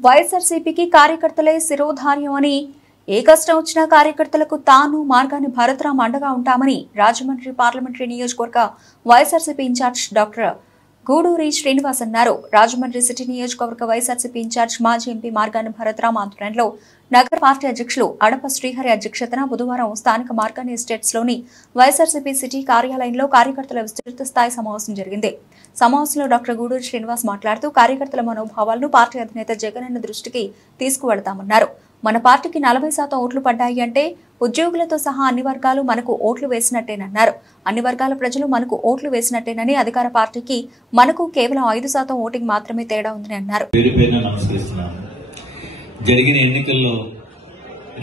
వైఎస్ఆర్సీపీకి కార్యకర్తలే శిరోధార్యం అని ఏ కష్టం వచ్చినా కార్యకర్తలకు తాను మార్గాన్ని భరత్రాం అండగా ఉంటామని రాజమండ్రి పార్లమెంటరీ నియోజకవర్గ వైఎస్ఆర్సీపీ ఇన్ఛార్జ్ డాక్టర్ గూడూరి శ్రీనివాస్ అన్నారు. రాజమండ్రి సిటీ నియోజకవర్గ వైఎస్ఆర్సీపీ ఇన్ఛార్జ్ మాజీ ఎంపీ మార్గాన్ని భరత్రాం ఆధ్వర్యంలో నగర పార్టీ అధ్యక్షులు అడప శ్రీహరి అధ్యక్షతన బుధవారం స్థానిక మార్గాని ఎస్టేట్స్ లోని వైఎస్ఆర్సీపీ సిటీ కార్యాలయంలో కార్యకర్తల విస్తృత స్థాయి సమావేశం జరిగింది. సమావేశంలో డాక్టర్ గూడూరి శ్రీనివాస్ మాట్లాడుతూ కార్యకర్తల మనోభావాలను పార్టీ అధినేత జగన్ దృష్టికి తీసుకువెడతామన్నారు. మన పార్టీకి 40% ఓట్లు పడ్డాయి అంటే ఉద్యోగులతో సహా అన్ని వర్గాలు మనకు ఓట్లు వేసినట్టేనన్నారు. అన్ని వర్గాల ప్రజలు మనకు ఓట్లు వేసినట్టేనని, అధికార పార్టీకి మనకు కేవలం 5% ఓటింగ్ మాత్రమే తేడా ఉందని అన్నారు. జరిగిన ఎన్నికల్లో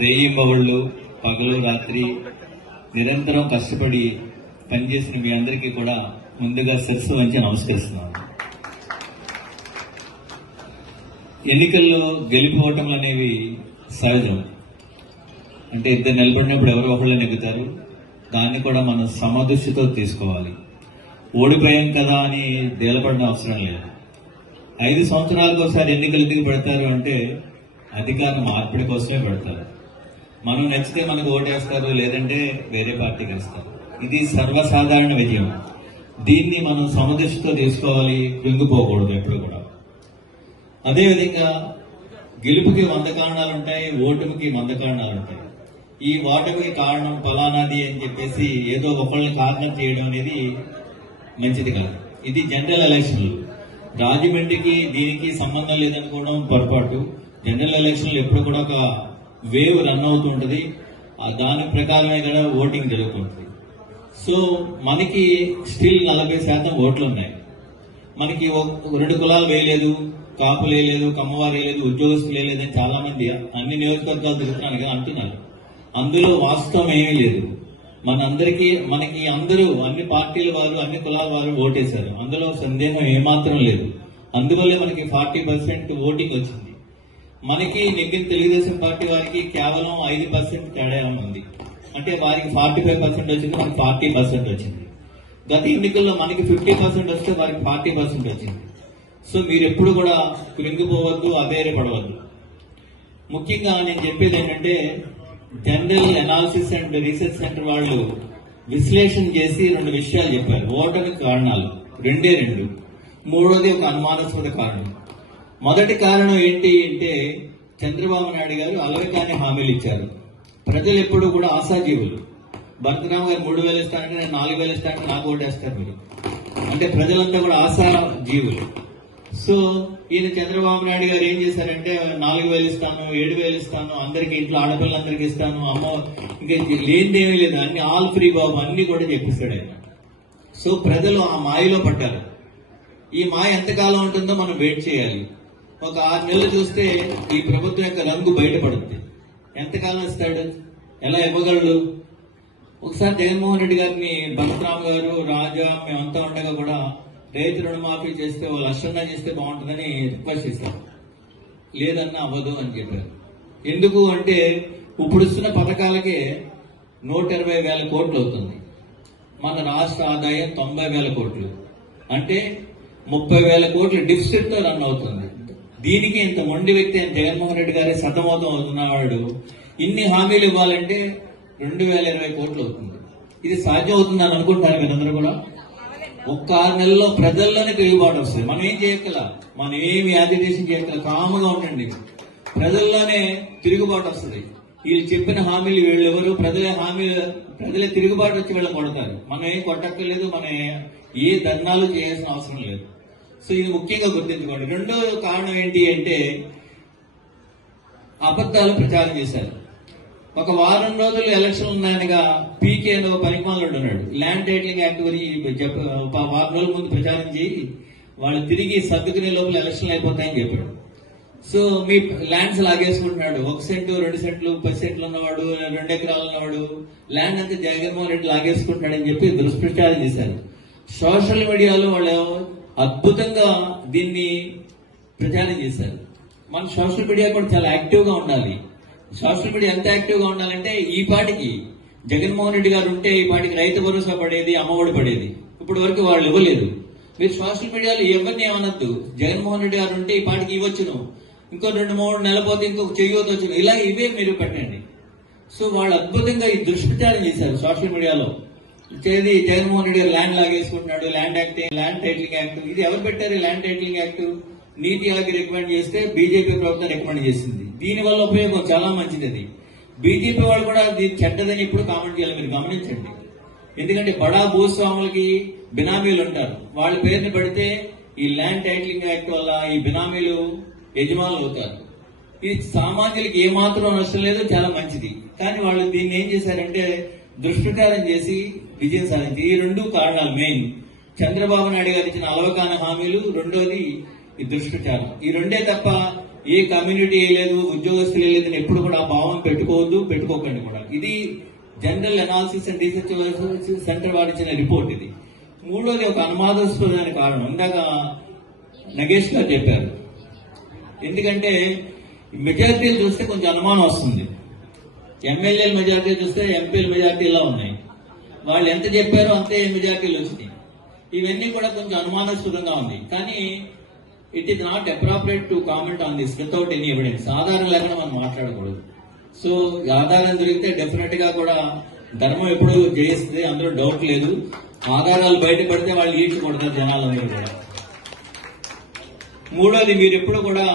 రేయింబవళ్లు పగలు రాత్రి నిరంతరం కష్టపడి పనిచేసిన మీ అందరికీ కూడా ముందుగా శిరస్సు వంచి నమస్కరిస్తున్నాను. ఎన్నికల్లో గెలిపోవటం అనేవి సహజం. అంటే ఇద్దరు నిలబడినప్పుడు ఎవరో ఒకళ్ళు నెగ్గుతారు. దాన్ని కూడా మనం సమదృష్టితో తీసుకోవాలి. ఓడిపోయాం కదా అని తేలపడిన అవసరం లేదు. 5 సంవత్సరాలకు ఒకసారి ఎన్నికలు ఎందుకు పెడతారు అంటే అధికార మార్పిడి కోసమే పెడతారు. మనం నచ్చితే మనకు ఓటేస్తారు, లేదంటే వేరే పార్టీకి వేస్తారు. ఇది సర్వసాధారణ విజయం. దీన్ని మనం సమదృష్టితో తీసుకోవాలి, కృంగిపోకూడదు ఎప్పుడు కూడా. అదేవిధంగా గెలుపుకి 100 కారణాలుంటాయి, ఓటమికి 100 కారణాలుంటాయి. ఈ ఓటమికి కారణం ఫలానాది అని చెప్పేసి ఏదో ఒకళ్ళని కారణం చేయడం అనేది మంచిది కాదు. ఇది జనరల్ ఎలక్షన్లు. రాజమండ్రికి దీనికి సంబంధం లేదనుకోవడం పొరపాటు. జనరల్ ఎలక్షన్లు ఎప్పుడు కూడా ఒక వేవ్ రన్ అవుతుంటది. దాని ప్రకారమే కూడా ఓటింగ్ జరుగుతుంటది. సో మనకి స్టిల్ 40% ఓట్లు ఉన్నాయి. మనకి 2 కులాలు వేయలేదు, కాపులు వేయలేదు, కమ్మవారు వేయలేదు, ఉద్యోగస్తులు వేయలేదని చాలా మంది అన్ని నియోజకవర్గాలు తిరుగుతున్నాను కదా అంటున్నారు. అందులో వాస్తవం ఏమీ లేదు. మనకి అందరూ అన్ని పార్టీల వారు, అన్ని కులాల వారు ఓటేశారు. అందులో సందేహం ఏమాత్రం లేదు. అందువల్లే మనకి 40% ఓటింగ్ వచ్చింది. మనకి నెగ్గిన తెలుగుదేశం పార్టీ వారికి కేవలం 5% తేడా ఉంది. అంటే వారికి 45% వచ్చింది, మనకి 40% వచ్చింది. గత ఎన్నికల్లో మనకి 50% వస్తే వారికి 40% వచ్చింది. సో మీరు ఎప్పుడు కూడా కృంగిపోవద్దు, అధైర్యపడవద్దు. ముఖ్యంగా నేను చెప్పేది ఏంటంటే general analysis and research centre వాళ్ళు విశ్లేషణ చేసి 2 విషయాలు చెప్పారు. ఓటమి కారణాలు 2. మూడోది ఒక అనుమానాస్పద కారణం. మొదటి కారణం ఏంటి అంటే చంద్రబాబు నాయుడు గారు అలవికాని హామీలు ఇచ్చారు. ప్రజలు ఎప్పుడు కూడా ఆశాజీవులు. భరతరామ్ గారు 3,000 ఇస్తానంటే నేను 4,000 ఇస్తానంటే నాకు ఓటేస్తారు మీరు. అంటే ప్రజలంతా కూడా ఆశాజీవులు. సో ఈయన చంద్రబాబు నాయుడు గారు ఏం చేశారంటే 4,000 ఇస్తాను, 7,000 ఇస్తాను, అందరికి ఇంట్లో ఆడపిల్లలందరికీ ఇస్తాను, అమ్మ ఇంకా లేనిదేమీ లేదు, అన్ని ఆల్ ఫ్రీ బాబు అన్ని కూడా చెప్పిస్తాడు ఆయన. సో ప్రజలు ఆ మాయలో పడ్డారు. ఈ మాయ ఎంతకాలం ఉంటుందో మనం వెయిట్ చేయాలి. ఒక 6 నెలలు చూస్తే ఈ ప్రభుత్వం యొక్క రంగు బయటపడుతుంది. ఎంతకాలం ఇస్తాడు, ఎలా ఇవ్వగలడు? ఒకసారి జగన్మోహన్ రెడ్డి గారిని భరతరామ్ గారు, రాజా మేమంతా ఉండగా కూడా రైతు రుణమాఫీ చేస్తే 1,00,000 చేస్తే బాగుంటుందని రిక్వెస్ట్ చేశారు. లేదన్నా అవ్వదు అని చెప్పారు. ఎందుకు అంటే ఇప్పుడు ఇస్తున్న పథకాలకే 120,000 కోట్లు అవుతుంది. మన రాష్ట్ర ఆదాయం 90,000 కోట్లు. అంటే 30,000 కోట్ల డిఫిసిట్ తో రన్ అవుతుంది. దీనికి ఇంత మొండి వ్యక్తి అయిన జగన్మోహన్ రెడ్డి గారే సతమతం అవుతున్నవాడు ఇన్ని హామీలు ఇవ్వాలంటే 2,020 కోట్లు అవుతుంది. ఇది సాధ్యం అవుతుందని అనుకుంటారు మీరందరూ కూడా. ఒక్క 6 నెలల్లో ప్రజల్లోనే తిరుగుబాటు వస్తుంది. మనం ఏం చేయగల, మనం ఏమి యాజిటేషన్ చేయగల, కాముగా ఉండండి. ప్రజల్లోనే తిరుగుబాటు వస్తుంది. వీళ్ళు చెప్పిన హామీలు వీళ్ళెవరు, ప్రజలే తిరుగుబాటు వచ్చి వీళ్ళని కొడతారు. మనం ఏం కొట్టక్కర్లేదు, మనం ఏ ధర్నాలు చేయాల్సిన అవసరం లేదు. సో ఇది ముఖ్యంగా గుర్తించుకోండి. రెండో కారణం ఏంటి అంటే అబద్దాలు ప్రచారం చేశారు. ఒక వారం రోజులు ఎలక్షన్లు ఉన్నాయనగా పీకే అని ఒక పనికిమాలుడు ఉన్నాడు. ల్యాండ్ టైటిలింగ్ యాక్ట్ గురించి 1 వారం రోజుల ముందు ప్రచారం చేయి వాళ్ళు తిరిగి సర్దుకునే లోపల ఎలక్షన్లు అయిపోతాయని చెప్పాడు. సో మీ ల్యాండ్స్ లాగేసుకుంటున్నాడు. 1 సెంటు 2 సెంట్లు 10 సెంట్లు ఉన్నవాడు, 2 ఎకరాలు ఉన్నవాడు ల్యాండ్ అంతా జగన్మోహన్ రెడ్డి లాగేసుకుంటున్నాడని చెప్పి దుష్ప్రచారం చేశారు. సోషల్ మీడియాలో వాళ్ళు అద్భుతంగా దీన్ని ప్రచారం చేశారు. మన సోషల్ మీడియా కూడా చాలా యాక్టివ్ గా ఉండాలి. సోషల్ మీడియా ఎంత యాక్టివ్ గా ఉండాలంటే ఈ పాటికి జగన్మోహన్ రెడ్డి గారు ఉంటే ఈ పాటికి రైతు భరోసా పడేది, అమ్మఒడి పడేది. ఇప్పటి వరకు వాళ్ళు ఇవ్వలేదు. మీరు సోషల్ మీడియాలో ఎవరిని ఏమనొద్దు. జగన్మోహన్ రెడ్డి గారు ఉంటే ఈ పాటికి ఇవ్వచ్చును. ఇంకో 2-3 నెలలు పోతే ఇంకొక చెయ్యొద్దు వచ్చింది, ఇలా ఇవే మీరు పెట్టండి. సో వాళ్ళు అద్భుతంగా ఈ దుష్ప్రచారం చేశారు సోషల్ మీడియాలో. జగన్మోహన్ రెడ్డి గారు ల్యాండ్ లాగేసుకుంటున్నాడు, ల్యాండ్ టైటిలింగ్ యాక్ట్. ఇది ఎవరు పెట్టారు? ల్యాండ్ టైటిలింగ్ యాక్ట్ నీతి ఆయోగ్ రికమెండ్ చేస్తే బీజేపీ ప్రభుత్వం రికమెండ్ చేసింది. దీనివల్ల ఉపయోగం చాలా మంచిది. అది బీజేపీ వాళ్ళు కూడా దీన్ని చెడ్డదని ఇప్పుడు కామెంట్ చేయాలి, మీరు గమనించండి. ఎందుకంటే బడా భూస్వాములకి బినామీలు ఉంటారు, వాళ్ళ పేరుని పెడితే ఈ ల్యాండ్ టైటిలింగ్ యాక్ట్ వల్ల ఈ బినామీలు యజమానులు అవుతారు. ఇది సామాన్యులకి ఏమాత్రం నష్టం లేదు, చాలా మంచిది. కానీ వాళ్ళు దీన్ని ఏం చేశారంటే దుష్ప్రచారం చేసి విజయం సాధించి ఈ 2 కారణాలు మెయిన్. చంద్రబాబు నాయుడు గారు ఇచ్చిన అలవకాన హామీలు, రెండోది ఈ దుష్ప్రచారం. ఈ 2 తప్ప ఏ కమ్యూనిటీ లేదు, ఉద్యోగస్తులు లేదని ఎప్పుడు కూడా ఆ భావం పెట్టుకోవద్దు, పెట్టుకోకండి కూడా. ఇది general analysis and research centre వారు ఇచ్చిన రిపోర్ట్. ఇది మూడోది ఒక అనుమానాస్పదమైన కారణం. ఇందాక నగేష్ గారు చెప్పారు. ఎందుకంటే మెజారిటీలు చూస్తే కొంచెం అనుమానం వస్తుంది. ఎమ్మెల్యేల మెజారిటీ చూస్తే ఎంపీల మెజారిటీ ఇలా ఉన్నాయి, వాళ్ళు ఎంత చెప్పారో అంతే మెజారిటీలు వచ్చినాయి. ఇవన్నీ కూడా కొంచెం అనుమానాస్పదంగా ఉంది. కానీ it is not appropriate to comment on this without any evidence. ఆధారం లేకుండా మనం మాట్లాడకూడదు. సో ఆధారం దొరికితే డెఫినెట్ గా కూడా ధర్మం ఎప్పుడు జయిస్తుంది, అందులో డౌట్ లేదు. ఆధారాలు బయటపడితే వాళ్ళు ఈడ్చుకుంటారు జనాలందరూ కూడా. మూడోది, మీరు ఎప్పుడు కూడా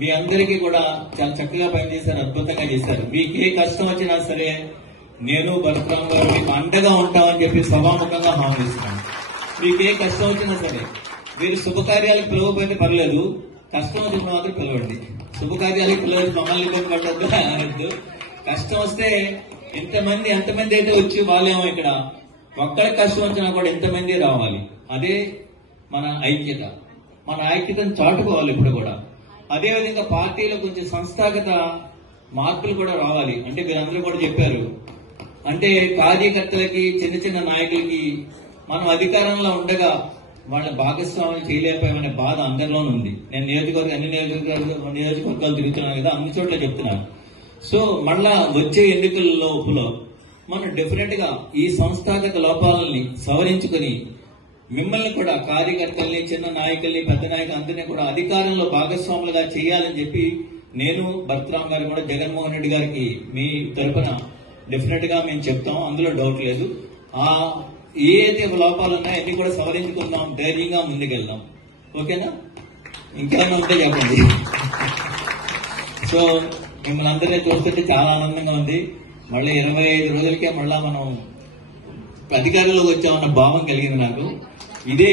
మీ అందరికీ కూడా చాలా చక్కగా పనిచేశారు, అద్భుతంగా చేశారు. మీకు ఏ కష్టం వచ్చినా సరే నేను భరతరామ్ గారు మీకు అండగా ఉంటామని చెప్పి సభాముఖంగా హామీ ఇస్తున్నాను. మీకు ఏ కష్టం వచ్చినా సరే, మీరు శుభకార్యాలకు పిలవకపోతే పర్లేదు, కష్టం వచ్చిన మాత్రం పిలవండి. శుభకార్యాలకు పిలవద్దు, మమ్మల్ని ఇబ్బంది పడద్దు అనద్దు. కష్టం వస్తే ఎంతమంది అయితే వచ్చి వాళ్ళేమో ఇక్కడ ఒక్కడికి కష్టం వచ్చినా కూడా ఎంతమంది రావాలి. అదే మన ఐక్యత. మన ఐక్యతను చాటుకోవాలి ఇప్పుడు కూడా. అదేవిధంగా పార్టీలో కొంచెం సంస్థాగత మార్పులు కూడా రావాలి. అంటే మీరందరూ కూడా చెప్పారు, అంటే కార్యకర్తలకి చిన్న నాయకులకి మనం అధికారంలో ఉండగా వాళ్ళ భాగస్వాములు చేయలేకపోయామనే బాధ అందరిలోనూ ఉంది. నేను అన్ని నియోజకవర్గాలు తిరుగుతున్నాను కదా, అన్ని చోట్ల చెప్తున్నాను. సో మళ్ళా వచ్చే ఎన్నికల లోపల మనం డెఫినెట్ గా ఈ సంస్థాగత లోపాలని సవరించుకుని మిమ్మల్ని కూడా కార్యకర్తల్ని, చిన్న నాయకుల్ని, పెద్ద నాయకులు అందరినీ కూడా అధికారంలో భాగస్వాములుగా చేయాలని చెప్పి నేను, భరతరామ్ గారు కూడా జగన్మోహన్ రెడ్డి గారికి మీ తరఫున డెఫినెట్ గా మేము చెప్తాం, అందులో డౌట్ లేదు. ఏ అయితే లోపాలు ఉన్నాయో అన్ని కూడా సవరించుకుందాం, ధైర్యంగా ముందుకెళ్దాం. ఓకేనా? ఇంకేమైనా ఉంటే చెప్పండి. సో మిమ్మల్ని అందరినీ చూస్తుంటే చాలా ఆనందంగా ఉంది. మళ్ళీ 25 రోజులకే మళ్ళా మనం అధికారంలోకి వచ్చామన్న భావం కలిగింది నాకు. ఇదే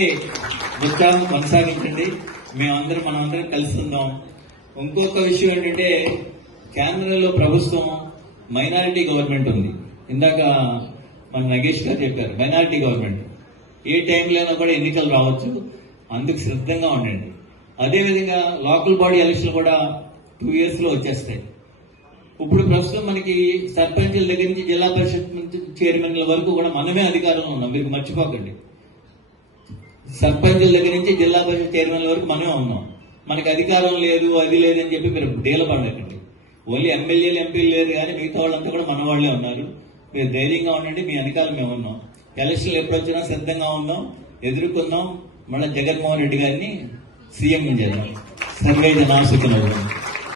ఉత్సాహం కొనసాగించండి. మనమందరం కలిసి ఉందాం. ఇంకొక విషయం ఏంటంటే, కేంద్రంలో ప్రభుత్వం మైనారిటీ గవర్నమెంట్ ఉంది. ఇందాక మన నగేష్ గారు చెప్పారు, మైనారిటీ గవర్నమెంట్. ఏ టైంలోనైనా కూడా ఎన్నికలు రావచ్చు, అందుకు సిద్ధంగా ఉండండి. అదేవిధంగా లోకల్ బాడీ ఎలక్షన్ కూడా 2 years లో వచ్చేస్తాయి. ఇప్పుడు ప్రస్తుతం మనకి సర్పంచుల దగ్గర నుంచి జిల్లా పరిషత్ చైర్మన్ల వరకు కూడా మనమే అధికారంలో ఉన్నాం, మీరు మర్చిపోకండి. సర్పంచుల దగ్గర నుంచి జిల్లా పరిషత్ చైర్మన్ల వరకు మనమే ఉన్నాం. మనకి అధికారం లేదు, అది లేదని చెప్పి మీరు డీల పడకండి. ఓన్లీ ఎమ్మెల్యేలు, ఎంపీలు లేరు, కానీ మిగతా వాళ్ళంతా కూడా మన వాళ్లే ఉన్నారు. మీరు ధైర్యంగా ఉండండి, మీ వెనకాల మేము ఉన్నాం. ఎలక్షన్లు ఎప్పుడు వచ్చినా సిద్ధంగా ఉన్నాం, ఎదుర్కొన్నాం. మళ్ళీ జగన్మోహన్ రెడ్డి గారిని సీఎం చేద్దాం. సర్వే జనా సుఖినో భవంతు.